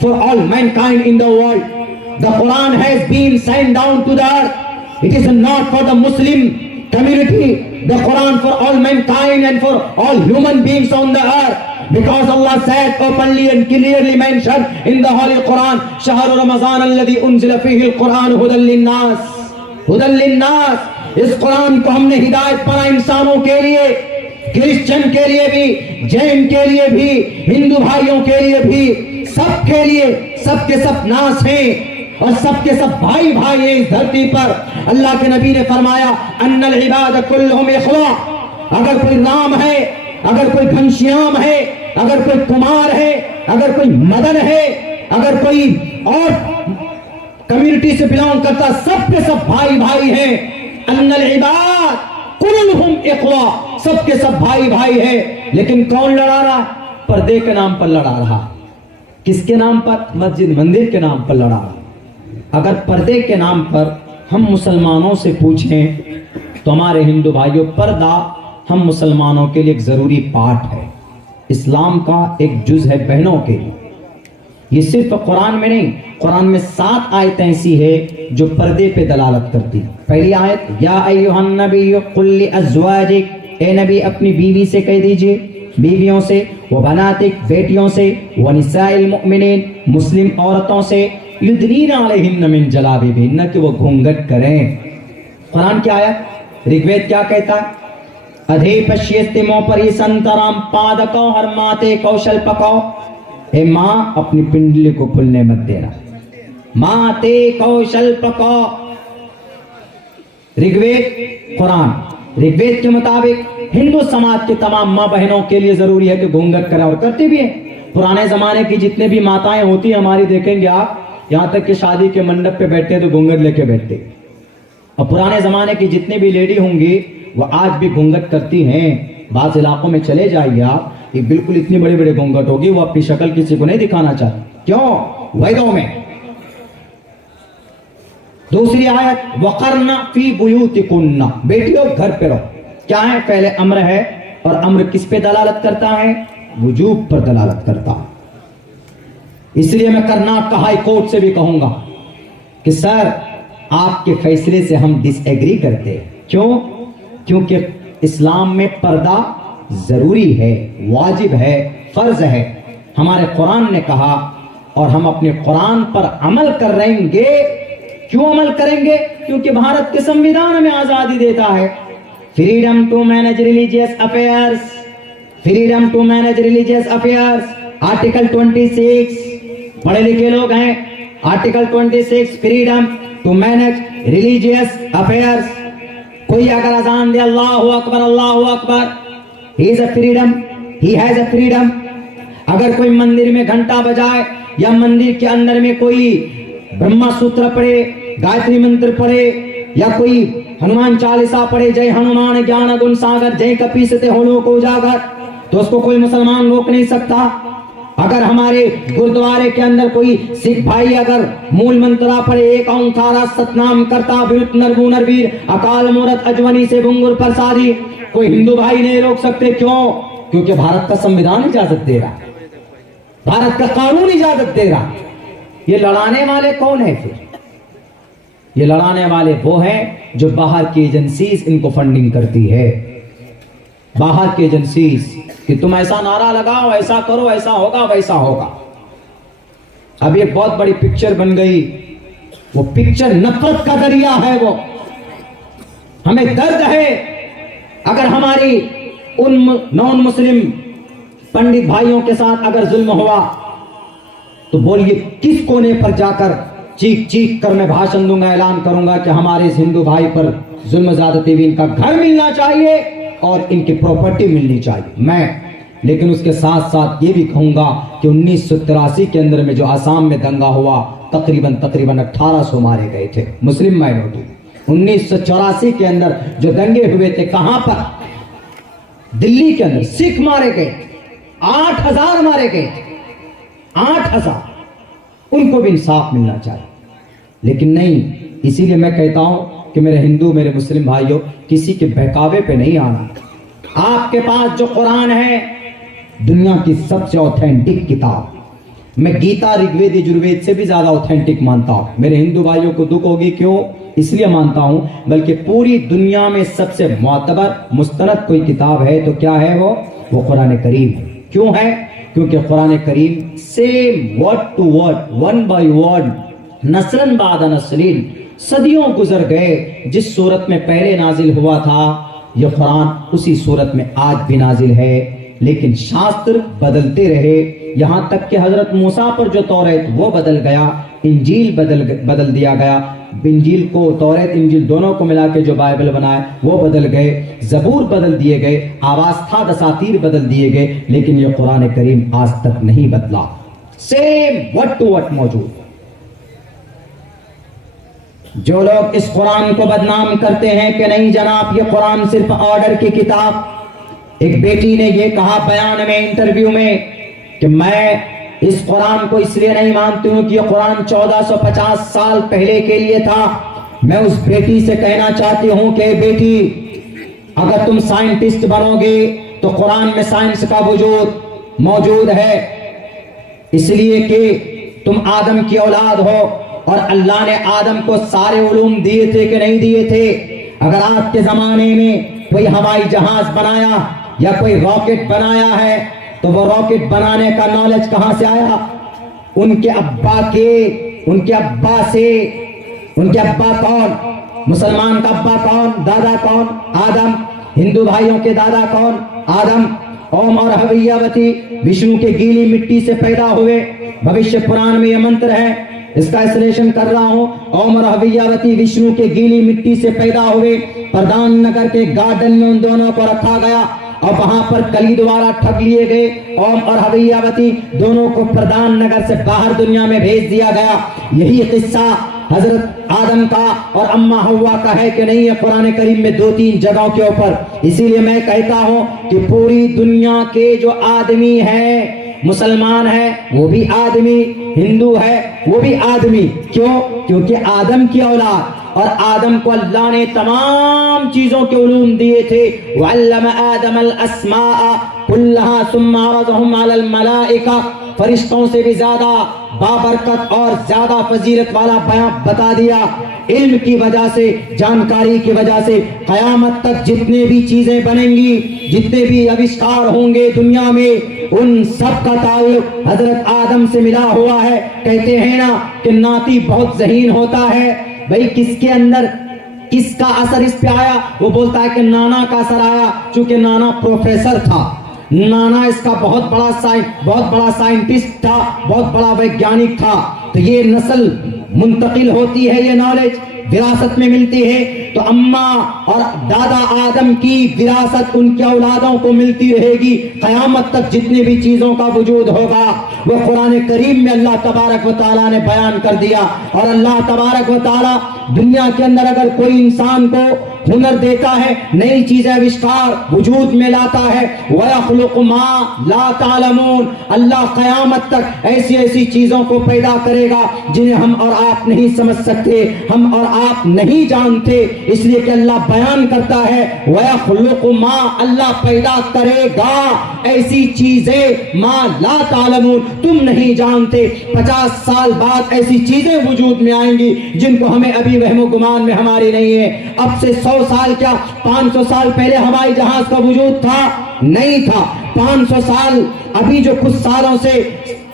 for all mankind in the world. The Quran has been sent down to the earth. It is not for the Muslim community. The Quran for all mankind and for all human beings on the earth. Because Allah said openly and clearly mentioned in the Holy Quran, شهر رمضان الذي أنزل فيه القرآن هدى للناس. هدى للناس. اس قرآن کو ہم نے ہدایت بنا انسانوں کے لیے، کرسچن کے لیے بھی، جین کے لیے بھی، ہندو بھائیوں کے لیے بھی، سب کے لیے، سب کے سب ناس ہیں اور سب کے سب بھائی بھائی ہیں اس دھرتی پر۔ اللہ کے نبی نے فرمایا ان العباد کلہم اخوہ۔ اگر کوئی رام ہے، اگر کوئی گھنشیام ہے، اگر کوئی کمار ہے، اگر کوئی مدن ہے، اگر کوئی اور کمیونٹی سے بلانگ کرتا، سب کے سب بھائی بھائی ہیں۔ ان العباد کلہم اخوہ، سب کے سب بھائی بھائی ہیں۔ لیکن کون لڑا رہا؟ پردے کے نام پر لڑا رہا۔ کس کے نام پر؟ مسجد مندر کے نام پر لڑا رہا۔ اگر پردے کے نام پر ہم مسلمانوں سے پوچھیں تو ہمارے ہندو بھائیوں، پردہ ہم مسلمانوں کے لیے ایک ضروری پارٹ ہے، اسلام کا ایک جز ہے بہنوں کے لیے۔ یہ صرف قرآن میں نہیں، قرآن میں 7 آیتیں ایسی ہے جو پردے پہ دلالت کرتی۔ پہلی آیت، یا ایھا النبی قل لازواجک، اے نبی اپنی بیوی سے کہہ دیجئے، بیویوں سے، وبناتک بیٹیوں سے، ونساء المؤمنین مسلم عورتوں سے، یدنین علیہن من جلابیبہن، کہ وہ گھونگھٹ کریں۔ قرآن کی آیت، رگ وید کیا کہتا ہے؟ ادھے پشیستے موپری سنترام پادکو ہرماتے کوشل پکو، اے ماں اپنی پنڈلی کو کھلنے مت دینا، ماتے کوشل پکو۔ رگ وید، قرآن۔ رگ وید کے مطابق ہندو سماج کے تمام ماں بہنوں کے لیے ضروری ہے کہ گھونگھٹ کریں، اور کرتی بھی ہیں۔ پرانے زمانے کی جتنے بھی ماتائیں ہوتی ہیں ہماری، دیکھیں گے آپ، یہاں تک کہ شادی کے منڈپ پہ بیٹھتے تو گھونگھٹ لے کے بیٹھتے۔ اور پرانے زمانے کی جتنی بھی لیڈی ہوں گی وہ آج بھی گھونگھٹ کرتی ہیں۔ بعض علاقوں میں چلے جائیے آپ، یہ بالکل اتنی بڑی بڑی گھونگھٹ ہوگی، وہ اپنی شکل کسی کو نہیں دکھانا چاہتی۔ کیوں؟ ویدوں میں۔ دوسری آیت، وقرن فی بیوتکن، بیٹیوں گھر پہ رہو۔ کیا ہے؟ پہلے امر ہے، اور امر کس پہ دلالت کرتا ہے؟ وجوب پر دلالت کرتا ہے۔ اس لیے میں کرناٹک ہائی کورٹ سے بھی کہوں گا کہ سر آپ کے فیصلے سے ہم ڈس ایگری کرتے ہیں۔ کیوں؟ کیونکہ اسلام میں پردہ ضروری ہے، واجب ہے، فرض ہے۔ ہمارے قرآن نے کہا، اور ہم اپنے قرآن پر عمل کر رہیں گے۔ کیوں عمل کریں گے؟ کیونکہ بھارت کے سمویدھان ہمیں آزادی دیتا ہے، freedom to manage religious affairs, freedom to manage religious affairs, article 26۔ پڑھے لکھے لوگ ہیں، article 26، freedom to manage religious affairs. کوئی اگر اذان دے اللہ اکبر اللہ اکبر، he is a freedom, he has a freedom. اگر کوئی مندر میں گھنٹا بجائے، یا مندر کے اندر میں کوئی برہما سوتر پڑھے، گایتری منتر پڑھے، یا کوئی ہنومان چالیسا پڑھے، جے ہنومان گیان گن ساگر جے کپیستے ہولو کو اجاگر، تو اس کو کوئی مسلمان روک نہیں سکتا۔ اگر ہمارے گردوارے کے اندر کوئی سکھ بھائی اگر مول منترا پڑھے، ایک اونکارا ستنام کرتا بھرت نرگو نرویر اکال مورت اجونی سے بنگر پرسادی، کوئی ہندو بھائی نہیں روک سکتے۔ کیوں؟ کیونکہ بھارت کا سمویدھان اجازت دے رہا، بھارت کا قانون اجازت دے رہا۔ یہ لڑانے والے کون ہیں پھر؟ یہ لڑانے والے وہ ہیں جو باہر کی ایجنسیز ان کو فنڈنگ کرتی ہے، باہر کی ایجنسیز، کہ تم ایسا نعرہ لگاؤ، ایسا کرو، ایسا ہوگا، ویسا ہوگا۔ اب ایک بہت بڑی پکچر بن گئی، وہ پکچر نفرت کا ذریعہ ہے۔ وہ ہمیں درد ہے اگر ہماری ان نان مسلم پنڈت بھائیوں کے ساتھ اگر ظلم ہوا تو بولیے کس کونے پر جا کر چیخ چیخ کر میں بھاشن دوں گا، اعلان کروں گا کہ ہمارے اس ہندو بھائی پر ظلم زیادتی ہوئی، ان کا گھر ملنا چاہیے اور ان کی پراپرٹی ملنی چاہیے میں۔ لیکن اس کے ساتھ ساتھ یہ بھی کہوں گا کہ 1983 کے اندر میں جو آسام میں دنگا ہوا، تقریباً 1800 مارے گئے تھے مسلم مائنورٹی. 1984 کے اندر جو دنگے ہوئے تھے کہاں پر؟ دلی کے اندر سکھ مارے گئے تھے, 8000 مارے گئے تھے, 8000. ان کو بھی انصاف ملنا چاہیے, لیکن نہیں. اسی لیے میں کہتا ہوں کہ میرے ہندو میرے مسلم بھائیوں, کسی کے بہکاوے پہ نہیں آنا. آپ کے پاس جو قرآن ہے دنیا کی سب سے اوتھینٹک کتاب, میں گیتا رگ وید یجروید سے بھی زیادہ اوتھینٹک مانتا ہوں. میرے ہندو بھائیوں کو دکھ ہوگی, کیوں؟ اس لیے مانتا ہوں بلکہ پوری دنیا میں سب سے معتبر مستند کوئی کتاب ہے تو کیا ہے وہ قرآن کریم ہے. کیوں ہے؟ کیونکہ قرآن کریم same word to word, one by word, نسلن بعد نسلین, صدیوں گزر گئے. جس صورت میں پہلے نازل ہوا تھا یہ قرآن اسی صورت میں آج بھی نازل ہے, لیکن شاستر بدلتے رہے. یہاں تک کہ حضرت موسیٰ پر جو توریت وہ بدل گیا, انجیل بدل دیا گیا. انجیل کو, توریت انجیل دونوں کو ملا کے جو بائبل بنائے وہ بدل گئے, زبور بدل دیے گئے, آواستھا دساتیر بدل دیے گئے, لیکن یہ قرآن کریم آج تک نہیں بدلا, سیم ورڈ ٹو ورڈ موجود. جو لوگ اس قرآن کو بدنام کرتے ہیں کہ نہیں جناب یہ قرآن صرف آرڈر کی کتاب. ایک بیٹی نے یہ کہا بیان میں, انٹرویو میں, کہ میں اس قرآن کو اس لیے نہیں مانتی ہوں کہ یہ قرآن 1450 سال پہلے کے لیے تھا. میں اس بیٹی سے کہنا چاہتی ہوں کہ بیٹی, اگر تم سائنٹسٹ بنو گے تو قرآن میں سائنس کا وجود موجود ہے, اس لیے کہ تم آدم کی اولاد ہو اور اللہ نے آدم کو سارے علوم دیے تھے کہ نہیں دیے تھے. اگر آج کے زمانے میں کوئی ہوائی جہاز بنایا یا کوئی راکٹ بنایا ہے تو وہ راکٹ بنانے کا نالج کہاں سے آیا؟ ان کے ابا سے. ان کے ابا کون؟ مسلمان کا ابا کون؟ دادا کون؟ آدم. ہندو بھائیوں کے دادا کون؟ آدم. اوم اور ہویاوتی وشنو کے گیلی مٹی سے پیدا ہوئے. بھوشیہ پران میں یہ منتر ہے, اس کا ایسلیشن کر رہا ہوں. اوم اور ہویاوتی وشنو کے گیلی مٹی سے پیدا ہوئے. پردان نگر کے گارڈن میں ان دونوں کو رکھا گیا اور وہاں پر کلی دوارا ٹھگ لیے گئے. اوم اور ہویاوتی دونوں کو پردان نگر سے باہر دنیا میں بھیج دیا گیا. یہی قصہ حضرت آدم کا اور اما حوا کا ہے کہ نہیں؟ ہے قرآن کریم میں 2-3 جگہوں کے اوپر. اسی لیے میں کہتا ہوں کہ پوری دنیا کے جو آدمی ہیں, مسلمان ہے وہ بھی آدمی, ہندو ہے وہ بھی آدمی. کیوں؟ کیونکہ آدم کی اولاد, اور آدم کو اللہ نے تمام چیزوں کے علوم دیے تھے. وَعَلَّمَ آدَمَ الْأَسْمَاءَ كُلَّهَا ثُمَّ عَرَضَهُمْ عَلَى الْمَلَائِكَةِ. فرشتوں سے بھی زیادہ بابرکت اور زیادہ فضیلت والا بیان بتا دیا. علم کی وجہ سے, جانکاری کی وجہ سے قیامت تک جتنے بھی چیزیں بنیں گی, جتنے بھی آوشکار ہوں گے دنیا میں, ان سب کا تعلق حضرت آدم سے ملا ہوا ہے. کہتے ہیں نا کہ ناطی بہت ذہین ہوتا ہے. بھئی کس کے اندر کس کا اثر اس پہ آیا؟ وہ بولتا ہے کہ نانا کا اثر آیا, چونکہ نانا پروفیسر تھا. نانا اس کا بہت بڑا سائنٹسٹ تھا, بہت بڑا ویگیانک تھا. تو یہ نسل منتقل ہوتی ہے, یہ نالج وراثت میں ملتی ہے. تو اماں اور دادا آدم کی وراثت ان کے اولادوں کو ملتی رہے گی قیامت تک. جتنے بھی چیزوں کا وجود ہوگا وہ قرآن کریم میں اللہ تبارک و تعالیٰ نے بیان کر دیا. اور اللہ تبارک و تعالیٰ دنیا کے اندر اگر کوئی انسان کو ہنر دیتا ہے, نئی چیزیں آوشکار وجود میں لاتا ہے, وَيَخْلُقُ مَا لَا تَعْلَمُونَ, اللہ قیامت تک ایسی ایسی چیزوں کو پیدا کرے گا جنہیں ہم اور آپ نہیں سمجھ سکتے, ہم اور آپ نہیں جانتے. اس لیے کہ اللہ بیان کرتا ہے وَيَخْلُقُ مَا, اللہ پیدا کرے گا ایسی چیزیں مَا لَا تَعْلَمُونَ, تم نہیں جانتے. 50 سال بعد ایسی چیزیں وجود میں آئیں گی جن کو ہمیں ابھی وہم و گمان میں ہماری نہیں ہے. اب سے 100 سال کیا 500 سال پہلے ہوائی جہاز کا وجود تھا؟ نہیں تھا. 500 سال, ابھی جو کچھ سالوں سے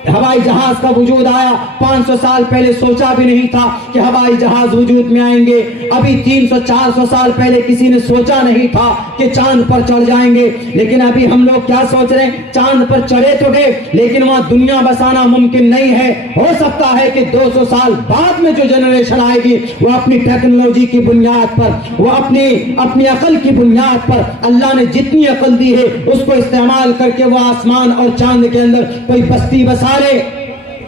ہوائی جہاز کا وجود آیا, 500 سال پہلے سوچا بھی نہیں تھا کہ ہوائی جہاز وجود میں آئیں گے. ابھی 300-400 سال پہلے کسی نے سوچا نہیں تھا کہ چاند پر چڑھ جائیں گے. لیکن ابھی ہم لوگ کیا سوچ رہے ہیں؟ چاند پر چڑھے تو گئے لیکن وہاں دنیا بسانا ممکن نہیں ہے. ہو سکتا ہے کہ 200 سال بعد میں جو جنریشن آئے گی وہ اپنی ٹیکنالوجی کی بنیاد پر, وہ اپنی عقل کی بنیاد پر, اللہ نے جتنی عقل دی ہے اس کو استعمال کر کے وہ آسمان اور چاند کے اندر کوئی بستی بسا لے.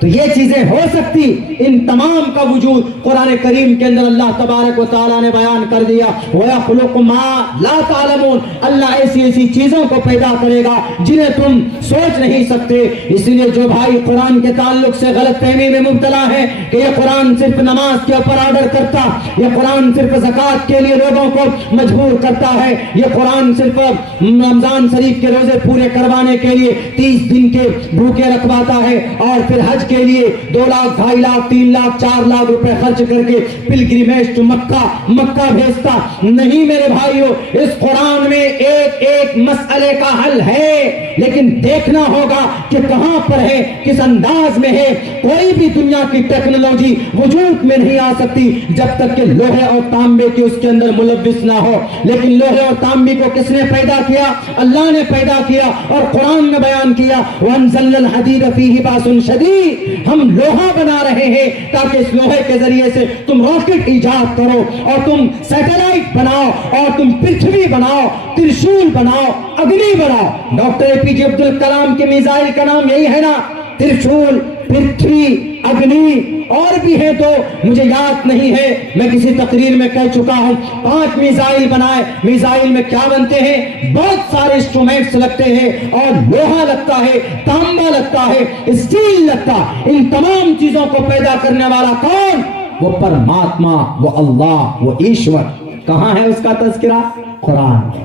تو یہ چیزیں ہو سکتی، ان تمام کا وجود قرآن کریم کے اندر اللہ تبارک و تعالیٰ نے بیان کر دیا۔ وَيَخْلُقُ مَا لَا تَعْلَمُونَ، اللہ ایسی ایسی چیزوں کو پیدا کرے گا جنہیں تم سوچ نہیں سکتے۔ اس لیے جو بھائی قرآن کے تعلق سے غلط فہمی میں مبتلا ہے کہ یہ قرآن صرف نماز کے اوپر آرڈر کرتا، یہ قرآن صرف زکوٰۃ کے لیے لوگوں کو مجبور کرتا ہے، یہ قرآن صرف رمضان شریف کے روزے پورے کروانے کے لیے 30 دن کے بھوکے رکھواتا ہے اور پھر حج کے لیے 2 لاکھ 2.5 لاکھ 3 لاکھ 4 لاکھ روپے خرچ کر کے پلگرمیج ٹو مکہ بھیجتا، نہیں میرے بھائیو، اس قرآن میں ایک ایک مسئلے کا حل ہے، لیکن دیکھنا ہوگا کہ کہاں پر ہے، کس انداز میں ہے۔ کوئی بھی دنیا کی ٹیکنالوجی وجود میں نہیں آ سکتی جب تک کہ لوہے اور تانبے کی اس کے اندر ملوث نہ ہو، لیکن لوہے اور تانبے کو کس نے پیدا کیا؟ اللہ نے پیدا کیا، اور قرآن میں بیان کیا وَأَنزَلْنَا الْحَدِيدَ فِيهِ بَأْسٌ شَدِيدٌ، ہم لوہا بنا رہے ہیں تاکہ اس لوہے کے ذریعے سے تم راکٹ ایجاد کرو اور تم سیٹلائٹ بناؤ اور تم پرتھوی بناؤ، ترشول بناؤ، اگنی بناؤ۔ ڈاکٹر اے پی جے عبد الکلام کے میزائل کا نام یہی ہے نا، ترشول، پرتھوی، اگنی، اور بھی ہے تو مجھے یاد نہیں ہے، میں کسی تقریر میں کہہ چکا ہوں۔ 5 میزائل بنائے۔ میزائل میں کیا بنتے ہیں؟ بہت سارے انسٹرومنٹس لگتے ہیں، اور لوہا لگتا ہے، تانبا لگتا ہے، اسٹیل لگتا ہے۔ ان تمام چیزوں کو پیدا کرنے والا کون؟ وہ پرماتما، وہ اللہ، وہ ایشور۔ کہاں ہے اس کا تذکرہ؟ قرآن میں۔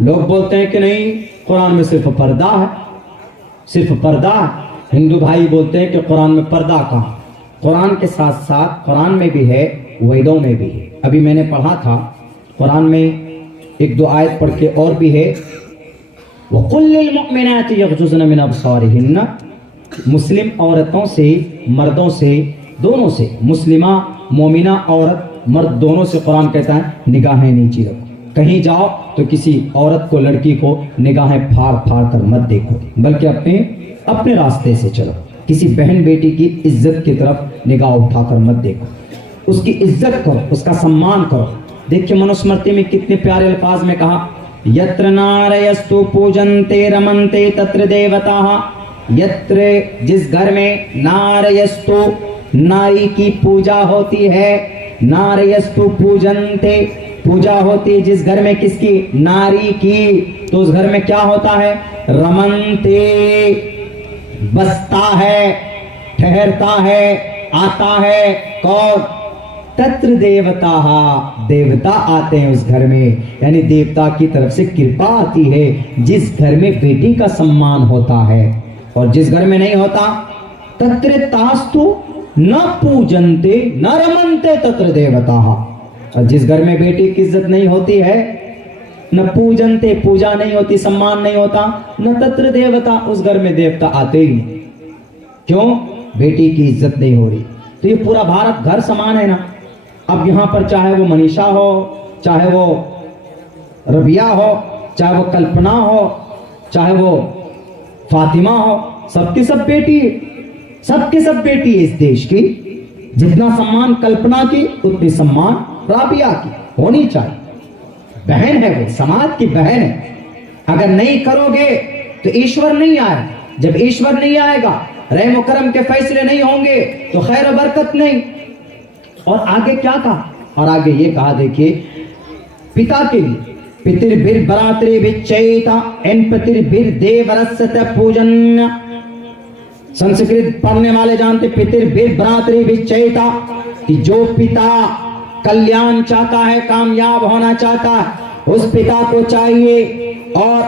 لوگ بولتے ہیں کہ نہیں، قرآن میں صرف پردہ ہے، صرف پردہ ہے۔ ہندو بھائی بولتے ہیں کہ قرآن میں پردہ کہاں؟ قرآن کے ساتھ ساتھ قرآن میں بھی ہے، ویدوں میں بھی ہے۔ ابھی میں نے پڑھا تھا قرآن میں 1-2 آیت پڑھ کے اور بھی ہے، وَقُلْ لِلْمُؤْمِنَاتِ يَغْضُضْنَ مِنْ أَبْصَارِهِنَّ، مسلم عورتوں سے، مردوں سے، دونوں سے، مسلمہ مومنہ عورت مرد دونوں سے قرآن کہتا ہے نگاہیں نیچی رکھو۔ کہیں جاؤ تو کسی عورت کو، لڑکی کو نگاہیں پھاڑ پھاڑ کر مت دیکھو، بلکہ اپنے راستے سے چلو۔ کسی بہن بیٹی کی عزت کی طرف نگاہ اٹھا کر مت دیکھو، اس کی عزت کرو، اس کا سمان کرو۔ دیکھیں منوسمرتی میں کتنے پیارے الفاظ میں کہا، یتر نارستو پوجنتے رمنتے تتر دیوتاہ، یتر جس گھر میں نارستو ناری کی پوجا ہوتی ہے، نارستو پوجنتے پوجا ہوتی، جس گھر میں کس کی؟ ناری کی، تو اس گھر میں کیا ہوتا ہے؟ رمنتے بستا ہے، ٹھہرتا ہے، آتا ہے کون؟ تتر دیوتا، دیوتا آتے ہیں اس گھر میں، یعنی دیوتا کی طرف سے کرپا آتی ہے جس گھر میں بیٹی کا سمان ہوتا ہے، اور جس گھر میں نہیں ہوتا تتر تاستو نہ پوجنتے نہ رمنتے تتر دیوتا، اور جس گھر میں بیٹی کی عزت نہیں ہوتی ہے، نہ پوجنتے پوجا نہیں ہوتی، سمان نہیں ہوتا، نہ تتر دیوتا، اس گھر میں دیوتا آتے ہی نہیں۔ کیوں؟ بیٹی کی عزت نہیں ہو رہی۔ تو یہ پورا بھارت گھر سمان ہے نا۔ اب یہاں پر چاہے وہ منیشا ہو، چاہے وہ ربیہ ہو، چاہے وہ کلپنا ہو، چاہے وہ فاطمہ ہو، سب کی سب بیٹی ہے، سب کی سب بیٹی ہے اس دیش کی۔ جتنا سمان کلپنا کی اتنی سمان رابعہ کی ہونی چاہیے۔ بہن ہے، وہ سماج کی بہن ہے۔ اگر نہیں کرو گے تو ایشور نہیں آئے، جب ایشور نہیں آئے گا، رحم و کرم کے فیصلے نہیں ہوں گے تو خیر و برکت نہیں۔ اور آگے کیا کہا؟ اور آگے یہ کہا، دیکھیے پتا کے لیے پتر بھر براتری بچیتا این پتر بھر دیورست پوجن۔ سنسکرت پڑھنے والے جانتے پتر بھر براتری بچیتا، کہ جو پتا کلیان چاہتا ہے، کامیاب ہونا چاہتا ہے، اس پتا کو چاہیے، اور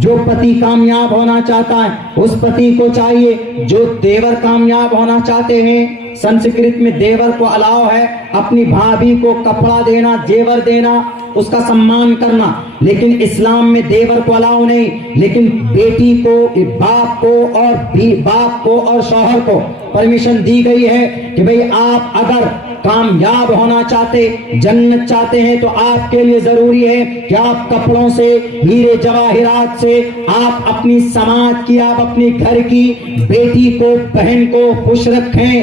جو پتی کامیاب ہونا چاہتا ہے اس پتی کو چاہیے، جو دیور کامیاب ہونا چاہتے ہیں۔ سنسکرت میں دیور کو الاؤ ہے اپنی بھابھی کو کپڑا دینا، زیور دینا، اس کا سمان کرنا، لیکن اسلام میں دیور کو الاؤ نہیں، لیکن بیٹی کو، باپ کو اور شوہر کو پرمیشن دی گئی ہے کہ بھئی آپ اگر کامیاب ہونا چاہتے، جنت چاہتے ہیں، تو آپ کے لیے ضروری ہے کہ آپ کپڑوں سے، ہیرے جواہرات سے، آپ اپنی سماج کی، آپ اپنی گھر کی بیٹی کو، بہن کو خوش رکھیں،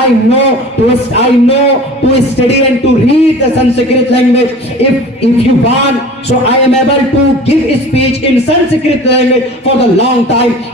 I know to study and to read the Sanskrit language. If you want, so I am able to give speech in Sanskrit language for the long time.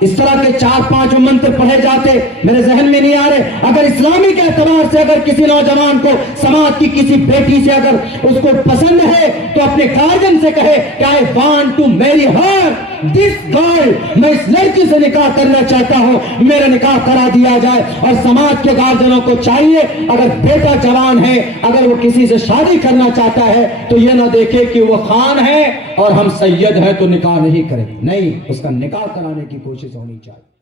اس طرح کے 4-5 منتر پڑھے جاتے میرے ذہن میں نہیں آ رہے. اگر اسلامی کے اعتبار سے اگر کسی نوجوان کو سماج کی کسی بیٹی سے اگر اس کو پسند ہے تو اپنے گارجن سے کہے کہ I want to marry her, this girl, میں اس لڑکی سے نکاح کرنا چاہتا ہوں, میرا نکاح کرا دیا جائے. اور سماج کے گارجنوں کو چاہیے اگر بیٹا جوان ہے, اگر وہ کسی سے شادی کرنا چاہتا ہے تو یہ نہ دیکھے کہ وہ خان ہے اور ہم سید ہیں تو نکاح نہیں کریں, نہیں, اس کا نکاح کرانے کی کوشش ہونی چاہیے.